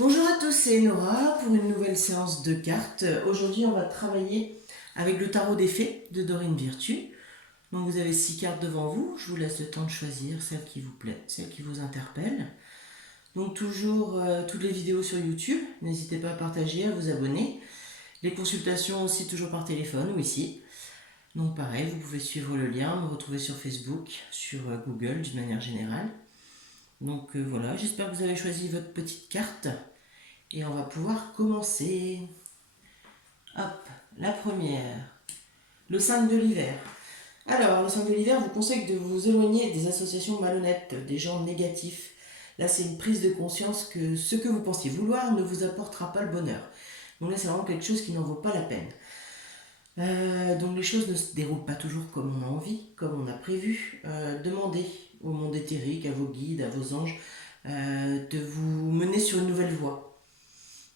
Bonjour à tous, c'est Nora pour une nouvelle séance de cartes. Aujourd'hui, on va travailler avec le tarot des fées de Dorine Virtue. Donc, vous avez 6 cartes devant vous. Je vous laisse le temps de choisir celle qui vous plaît, celle qui vous interpelle. Donc, toujours toutes les vidéos sur YouTube. N'hésitez pas à partager, à vous abonner. Les consultations aussi toujours par téléphone ou ici. Donc, pareil, vous pouvez suivre le lien, me retrouver sur Facebook, sur Google d'une manière générale. Donc, voilà, j'espère que vous avez choisi votre petite carte. Et on va pouvoir commencer. Hop, la première. Le 5 de l'hiver. Alors, le 5 de l'hiver vous conseille de vous éloigner des associations malhonnêtes, des gens négatifs. Là, c'est une prise de conscience que ce que vous pensiez vouloir ne vous apportera pas le bonheur. Donc là, c'est vraiment quelque chose qui n'en vaut pas la peine. Donc les choses ne se déroulent pas toujours comme on a envie, comme on a prévu. Demandez au monde éthérique, à vos guides, à vos anges, de vous mener sur une nouvelle voie.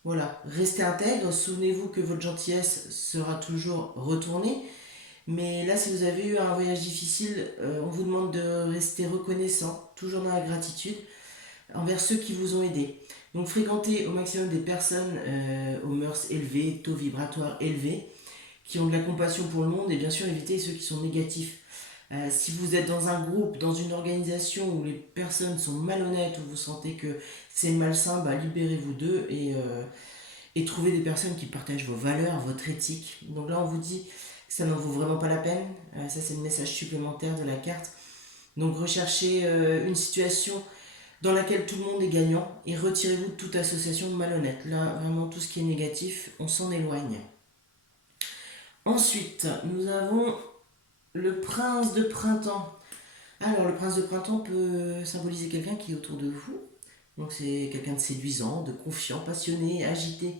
Voilà, restez intègre, souvenez-vous que votre gentillesse sera toujours retournée. Mais là, si vous avez eu un voyage difficile, on vous demande de rester reconnaissant, toujours dans la gratitude, envers ceux qui vous ont aidé. Donc fréquentez au maximum des personnes aux mœurs élevées, taux vibratoires élevés, qui ont de la compassion pour le monde, et bien sûr évitez ceux qui sont négatifs. Si vous êtes dans un groupe, dans une organisation où les personnes sont malhonnêtes, où vous sentez que c'est malsain, bah, libérez-vous d'eux et trouvez des personnes qui partagent vos valeurs, votre éthique. Donc là, on vous dit que ça n'en vaut vraiment pas la peine. Ça, c'est le message supplémentaire de la carte. Donc recherchez une situation dans laquelle tout le monde est gagnant et retirez-vous de toute association malhonnête. Là, vraiment, tout ce qui est négatif, on s'en éloigne. Ensuite, nous avons le prince de printemps. Alors, le prince de printemps peut symboliser quelqu'un qui est autour de vous. Donc, c'est quelqu'un de séduisant, de confiant, passionné, agité.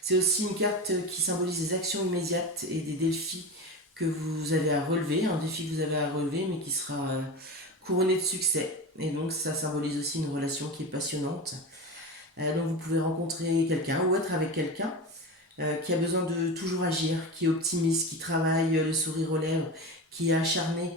C'est aussi une carte qui symbolise des actions immédiates et des défis que vous avez à relever, un défi que vous avez à relever, mais qui sera couronné de succès. Et donc, ça symbolise aussi une relation qui est passionnante. Donc, vous pouvez rencontrer quelqu'un ou être avec quelqu'un qui a besoin de toujours agir, qui est optimiste, qui travaille le sourire aux lèvres, qui est acharné,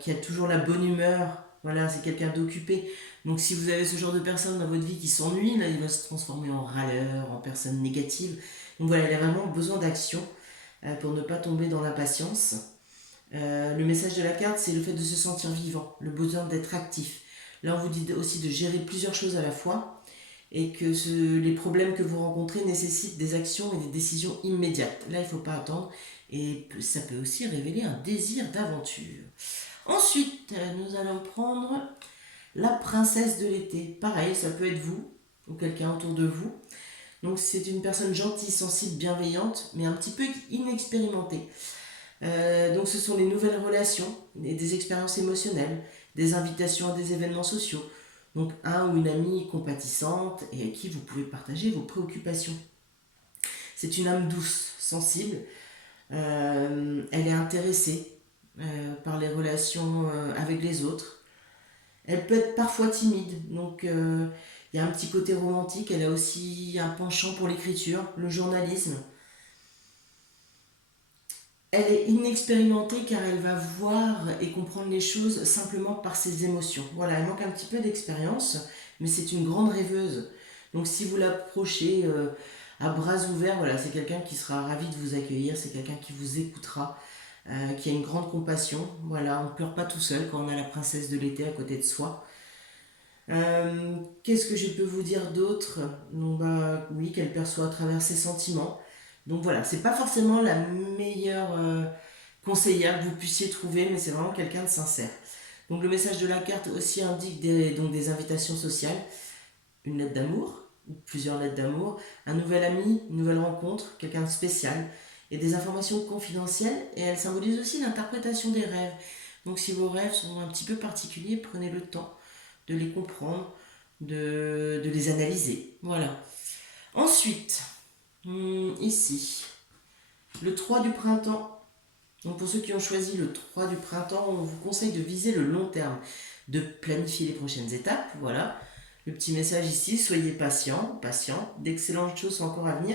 qui a toujours la bonne humeur. Voilà, c'est quelqu'un d'occupé. Donc si vous avez ce genre de personne dans votre vie qui s'ennuie, là, il va se transformer en râleur, en personne négative. Donc voilà, il a vraiment besoin d'action pour ne pas tomber dans l'impatience. Le message de la carte, c'est le fait de se sentir vivant, le besoin d'être actif. Là, on vous dit aussi de gérer plusieurs choses à la fois et que les problèmes que vous rencontrez nécessitent des actions et des décisions immédiates. Là, il ne faut pas attendre et ça peut aussi révéler un désir d'aventure. Ensuite, nous allons prendre la princesse de l'été. Pareil, ça peut être vous ou quelqu'un autour de vous. Donc c'est une personne gentille, sensible, bienveillante, mais un petit peu inexpérimentée. Donc ce sont les nouvelles relations, des expériences émotionnelles, des invitations à des événements sociaux. Donc un ou une amie compatissante et à qui vous pouvez partager vos préoccupations. C'est une âme douce, sensible. Elle est intéressée par les relations avec les autres. Elle peut être parfois timide, donc il y a un petit côté romantique. Elle a aussi un penchant pour l'écriture, le journalisme. Elle est inexpérimentée car elle va voir et comprendre les choses simplement par ses émotions. Voilà, elle manque un petit peu d'expérience, mais c'est une grande rêveuse. Donc si vous l'approchez à bras ouverts, voilà, c'est quelqu'un qui sera ravi de vous accueillir, c'est quelqu'un qui vous écoutera, qui a une grande compassion. Voilà, on ne pleure pas tout seul quand on a la princesse de l'été à côté de soi. Qu'est-ce que je peux vous dire d'autre? Donc, bah, oui, qu'elle perçoit à travers ses sentiments. Donc voilà, c'est pas forcément la meilleure conseillère que vous puissiez trouver, mais c'est vraiment quelqu'un de sincère. Donc le message de la carte aussi indique donc des invitations sociales, une lettre d'amour, ou plusieurs lettres d'amour, un nouvel ami, une nouvelle rencontre, quelqu'un de spécial, et des informations confidentielles, et elle symbolise aussi l'interprétation des rêves. Donc si vos rêves sont un petit peu particuliers, prenez le temps de les comprendre, de les analyser. Voilà. Ensuite, ici, le 3 du printemps. Donc pour ceux qui ont choisi le 3 du printemps, on vous conseille de viser le long terme, de planifier les prochaines étapes. Voilà. Le petit message ici, soyez patient, patient, d'excellentes choses sont encore à venir.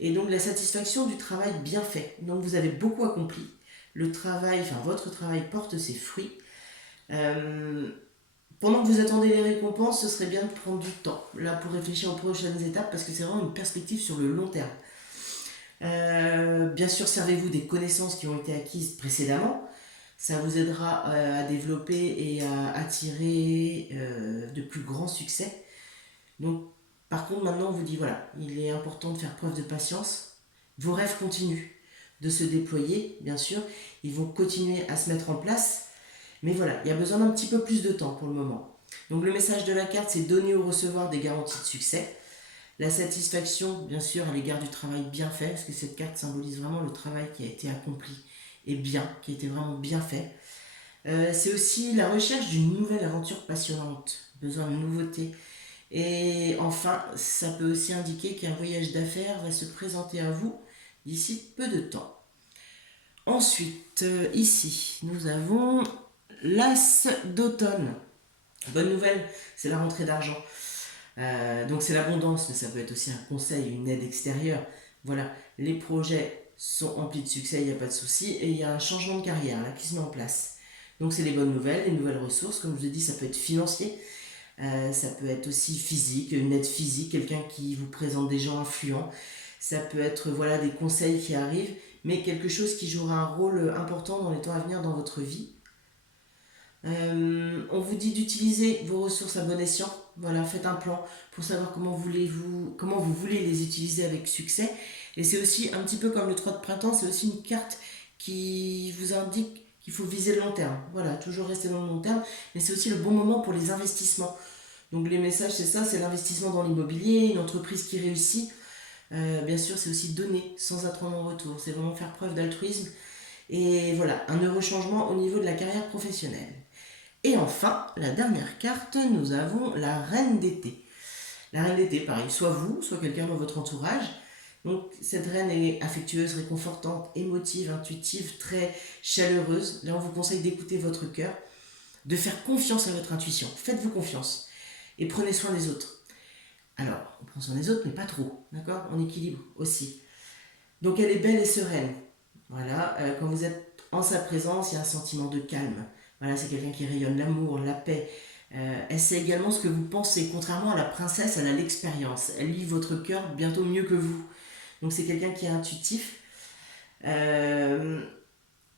Et donc la satisfaction du travail bien fait. Donc vous avez beaucoup accompli. Le travail, enfin votre travail porte ses fruits. pendant que vous attendez les récompenses, ce serait bien de prendre du temps là pour réfléchir aux prochaines étapes parce que c'est vraiment une perspective sur le long terme. Bien sûr, servez-vous des connaissances qui ont été acquises précédemment. Ça vous aidera à développer et à attirer de plus grands succès. Donc, par contre, maintenant, on vous dit voilà, il est important de faire preuve de patience. Vos rêves continuent de se déployer, bien sûr. Ils vont continuer à se mettre en place. Mais voilà, il y a besoin d'un petit peu plus de temps pour le moment. Donc, le message de la carte, c'est donner ou recevoir des garanties de succès. La satisfaction, bien sûr, à l'égard du travail bien fait, parce que cette carte symbolise vraiment le travail qui a été accompli et bien, qui a été vraiment bien fait. C'est aussi la recherche d'une nouvelle aventure passionnante, besoin de nouveautés. Et enfin, ça peut aussi indiquer qu'un voyage d'affaires va se présenter à vous d'ici peu de temps. Ensuite, ici, nous avons l'As d'automne. Bonne nouvelle, c'est la rentrée d'argent. Donc c'est l'abondance, mais ça peut être aussi un conseil, une aide extérieure. Voilà, les projets sont emplis de succès, il n'y a pas de souci, et il y a un changement de carrière là qui se met en place. Donc c'est les bonnes nouvelles, les nouvelles ressources, comme je vous ai dit, ça peut être financier, ça peut être aussi physique, une aide physique, quelqu'un qui vous présente des gens influents, ça peut être voilà des conseils qui arrivent, mais quelque chose qui jouera un rôle important dans les temps à venir dans votre vie. On vous dit d'utiliser vos ressources à bon escient. Voilà, faites un plan pour savoir comment vous voulez les utiliser avec succès. Et c'est aussi un petit peu comme le 3 de printemps, c'est aussi une carte qui vous indique qu'il faut viser le long terme. Voilà, toujours rester dans le long terme, mais c'est aussi le bon moment pour les investissements. Donc les messages, c'est ça, c'est l'investissement dans l'immobilier, une entreprise qui réussit. Bien sûr, c'est aussi donner sans attendre en retour. C'est vraiment faire preuve d'altruisme. Et voilà, un heureux changement au niveau de la carrière professionnelle. Et enfin, la dernière carte, nous avons la reine d'été. La reine d'été, pareil, soit vous, soit quelqu'un dans votre entourage. Donc cette reine est affectueuse, réconfortante, émotive, intuitive, très chaleureuse. Là, on vous conseille d'écouter votre cœur, de faire confiance à votre intuition. Faites-vous confiance et prenez soin des autres. Alors, on prend soin des autres, mais pas trop, d'accord? En équilibre aussi. Donc elle est belle et sereine. Voilà, quand vous êtes en sa présence, il y a un sentiment de calme. Voilà, c'est quelqu'un qui rayonne l'amour, la paix. Elle sait également ce que vous pensez. Contrairement à la princesse, elle a l'expérience. Elle lit votre cœur bientôt mieux que vous. Donc c'est quelqu'un qui est intuitif. Euh,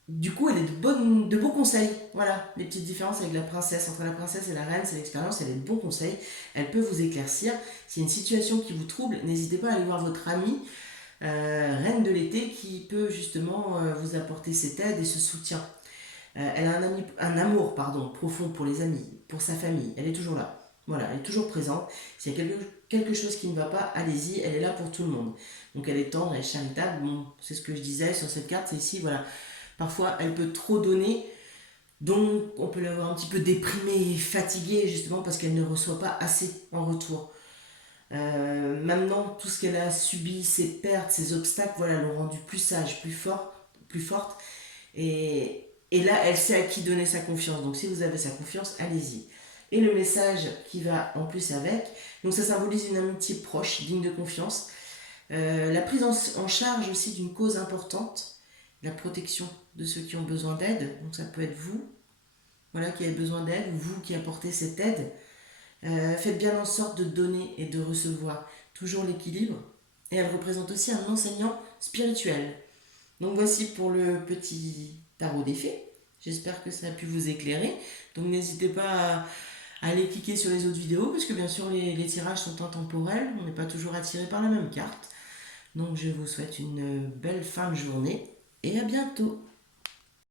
du coup, elle est de bons conseils. Voilà, les petites différences avec la princesse. Entre la princesse et la reine, c'est l'expérience, elle est de bons conseils. Elle peut vous éclaircir. S'il y a une situation qui vous trouble, n'hésitez pas à aller voir votre amie, reine de l'été, qui peut justement vous apporter cette aide et ce soutien. Elle a un amour profond pour les amis, pour sa famille. Elle est toujours là. Voilà, elle est toujours présente. S'il y a quelque chose qui ne va pas, allez-y, elle est là pour tout le monde. Donc elle est tendre, elle est charitable. Bon, c'est ce que je disais sur cette carte, c'est ici, voilà. Parfois, elle peut trop donner, donc on peut l'avoir un petit peu déprimée et fatiguée, justement parce qu'elle ne reçoit pas assez en retour. Maintenant, tout ce qu'elle a subi, ses pertes, ses obstacles, voilà, l'ont rendue plus sage, plus forte. Et là, elle sait à qui donner sa confiance. Donc si vous avez sa confiance, allez-y. Et le message qui va en plus avec, donc ça symbolise une amitié proche, digne de confiance. La prise en charge aussi d'une cause importante, la protection de ceux qui ont besoin d'aide. Donc ça peut être vous, voilà, qui avez besoin d'aide, ou vous qui apportez cette aide. Faites bien en sorte de donner et de recevoir. Toujours l'équilibre. Et elle représente aussi un enseignant spirituel. Donc voici pour le petit tarot des fées. J'espère que ça a pu vous éclairer. Donc n'hésitez pas à aller cliquer sur les autres vidéos, parce que bien sûr les tirages sont intemporels. On n'est pas toujours attiré par la même carte. Donc je vous souhaite une belle fin de journée et à bientôt.